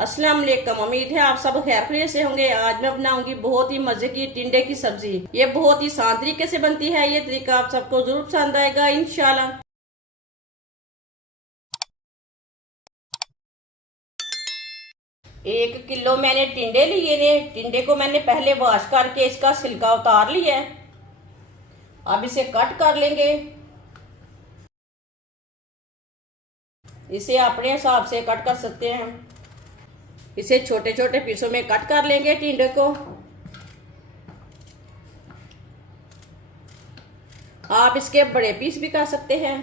अस्सलाम वालेकुम। उम्मीद है आप सब खैरियत से होंगे। आज मैं बनाऊंगी बहुत ही मजे की टिंडे की सब्जी। ये बहुत ही आसान तरीके से बनती है। ये तरीका आप सबको जरूर पसंद आएगा इंशाल्लाह। 1 किलो मैंने टिंडे लिए ने। टिंडे को मैंने पहले वॉश करके इसका छिलका उतार लिया है। अब इसे कट कर लेंगे। इसे अपने हिसाब से कट कर सकते हैं। इसे छोटे छोटे पीसों में कट कर लेंगे टिंडे को। आप इसके बड़े पीस भी कर सकते हैं।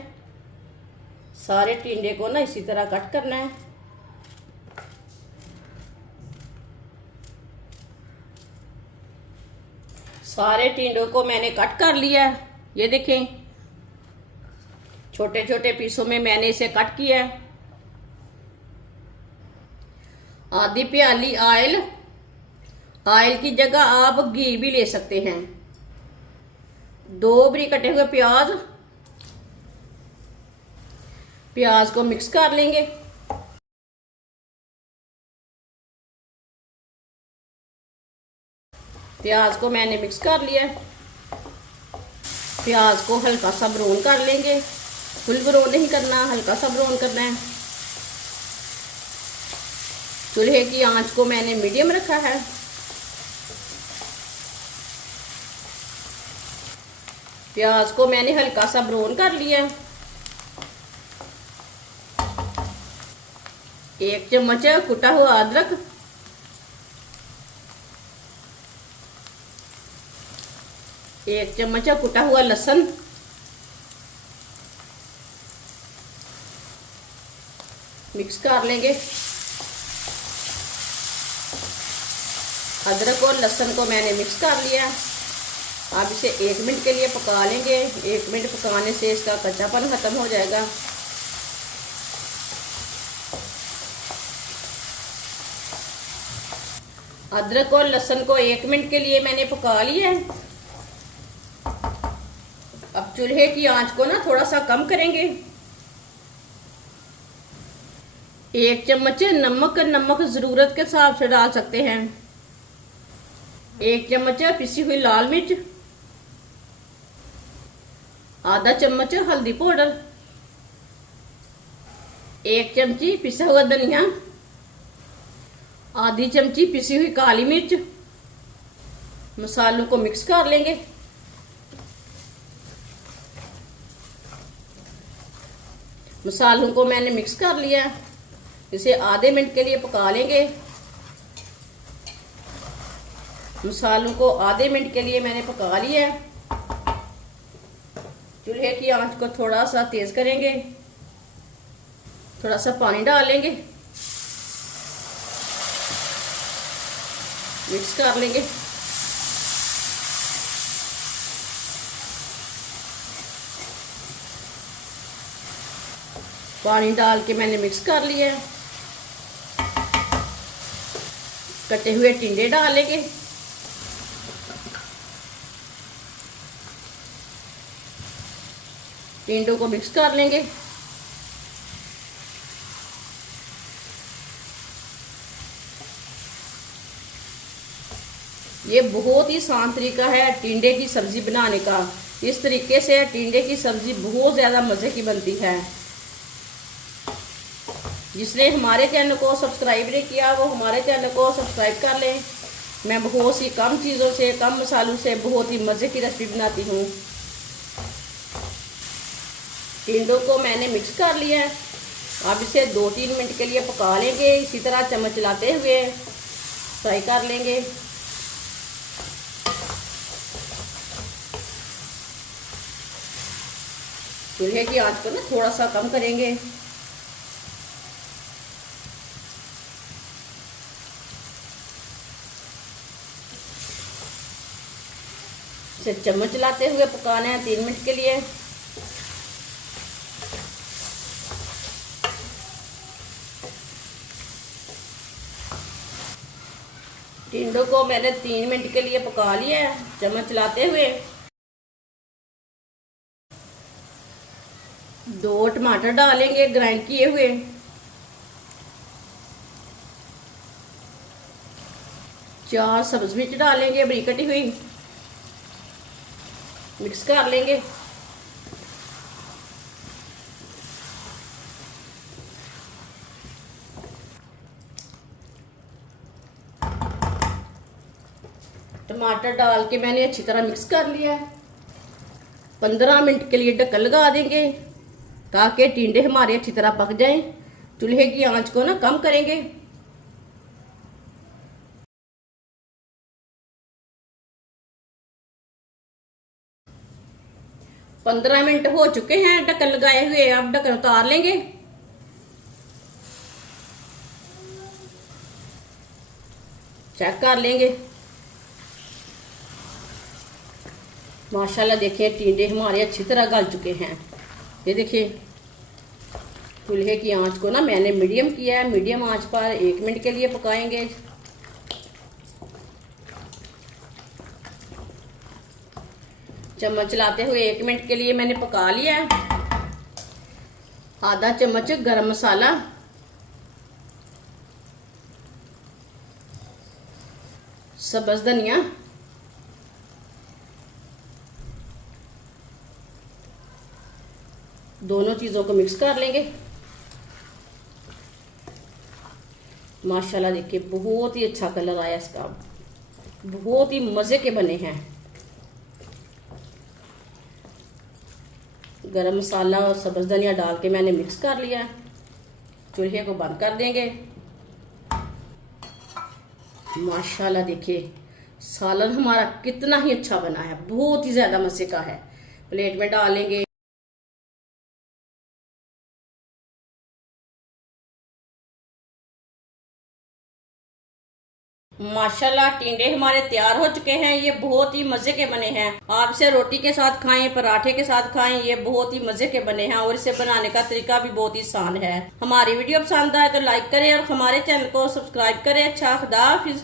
सारे टिंडे को ना इसी तरह कट करना है। सारे टिंडों को मैंने कट कर लिया है। ये देखें, छोटे छोटे पीसों में मैंने इसे कट किया है। आधी प्याली ऑयल की जगह आप घी भी ले सकते हैं। 2 बारीक कटे हुए प्याज को मिक्स कर लेंगे। प्याज को मैंने मिक्स कर लिया है। प्याज को हल्का सा ब्राउन कर लेंगे। फुल ब्राउन नहीं करना, हल्का सा ब्राउन करना है। चूल्हे की आंच को मैंने मीडियम रखा है। प्याज को मैंने हल्का सा ब्राउन कर लिया। 1 चम्मच कुटा हुआ अदरक, 1 चम्मच कुटा हुआ लहसुन, मिक्स कर लेंगे। अदरक और लहसुन को मैंने मिक्स कर लिया। अब इसे 1 मिनट के लिए पका लेंगे। 1 मिनट पकाने से इसका कच्चापन खत्म हो जाएगा। अदरक और लहसुन को 1 मिनट के लिए मैंने पका लिया है। अब चूल्हे की आंच को ना थोड़ा सा कम करेंगे। 1 चम्मच नमक जरूरत के हिसाब से डाल सकते हैं। 1 चम्मच पिसी हुई लाल मिर्च, आधा चम्मच हल्दी पाउडर, 1 चमची पिसा हुआ धनिया, आधी चमची पिसी हुई काली मिर्च। मसालों को मिक्स कर लेंगे। मसालों को मैंने मिक्स कर लिया। इसे आधे मिनट के लिए पका लेंगे। मसालों को आधे मिनट के लिए मैंने पका लिया। चूल्हे की आंच को थोड़ा सा तेज करेंगे। थोड़ा सा पानी डालेंगे, मिक्स कर लेंगे। पानी डाल के मैंने मिक्स कर लिया। कटे हुए टिंडे डालेंगे। टिंडों को मिक्स कर लेंगे। ये बहुत ही आसान तरीका है टिंडे की सब्जी बनाने का। इस तरीके से टिंडे की सब्जी बहुत ज़्यादा मज़े की बनती है। जिसने हमारे चैनल को सब्सक्राइब नहीं किया वो हमारे चैनल को सब्सक्राइब कर लें। मैं बहुत सी कम चीज़ों से, कम मसालों से बहुत ही मज़े की रेसिपी बनाती हूँ। टिंडों को मैंने मिक्स कर लिया है। अब इसे 2-3 मिनट के लिए पका लेंगे। इसी तरह चम्मच चलाते हुए फ्राई कर लेंगे। चूल्हे की आंच को ना थोड़ा सा कम करेंगे। इसे चम्मच चलाते हुए पकाना है 3 मिनट के लिए। टिंडों को मैंने 3 मिनट के लिए पका लिया है चम्मच चलाते हुए। 2 टमाटर डालेंगे ग्राइंड किए हुए। 4 सब्ज मिर्च डालेंगे बड़ी कटी हुई, मिक्स कर लेंगे। टमाटर डाल के मैंने अच्छी तरह मिक्स कर लिया है। 15 मिनट के लिए ढक्कन लगा देंगे ताकि टिंडे हमारे अच्छी तरह पक जाएं। चूल्हे की आंच को ना कम करेंगे। 15 मिनट हो चुके हैं ढक्कन लगाए हुए, अब ढक्कन उतार लेंगे। चेक कर लेंगे। माशाल्लाह देखिए टिंडे हमारे अच्छी तरह गल चुके हैं। ये देखिए चूल्हे की आंच को ना मैंने मीडियम किया है। मीडियम आंच पर 1 मिनट के लिए पकाएंगे। चम्मच चलाते हुए 1 मिनट के लिए मैंने पका लिया है। आधा चम्मच गरम मसाला, सब्ज धनिया, दोनों चीजों को मिक्स कर लेंगे। माशाल्लाह देखिए बहुत ही अच्छा कलर आया इसका, बहुत ही मजे के बने हैं। गरम मसाला और सब्ज धनिया डाल के मैंने मिक्स कर लिया। चूल्हे को बंद कर देंगे। माशाल्लाह देखिए सालन हमारा कितना ही अच्छा बना है, बहुत ही ज्यादा मजे का है। प्लेट में डाल लेंगे। माशाल्लाह टिंडे हमारे तैयार हो चुके हैं। ये बहुत ही मजे के बने हैं। आप इसे रोटी के साथ खाएं, पराठे के साथ खाएं, ये बहुत ही मजे के बने हैं और इसे बनाने का तरीका भी बहुत ही आसान है। हमारी वीडियो पसंद आए तो लाइक करें और हमारे चैनल को सब्सक्राइब करें। अच्छा, खुदा हाफिज।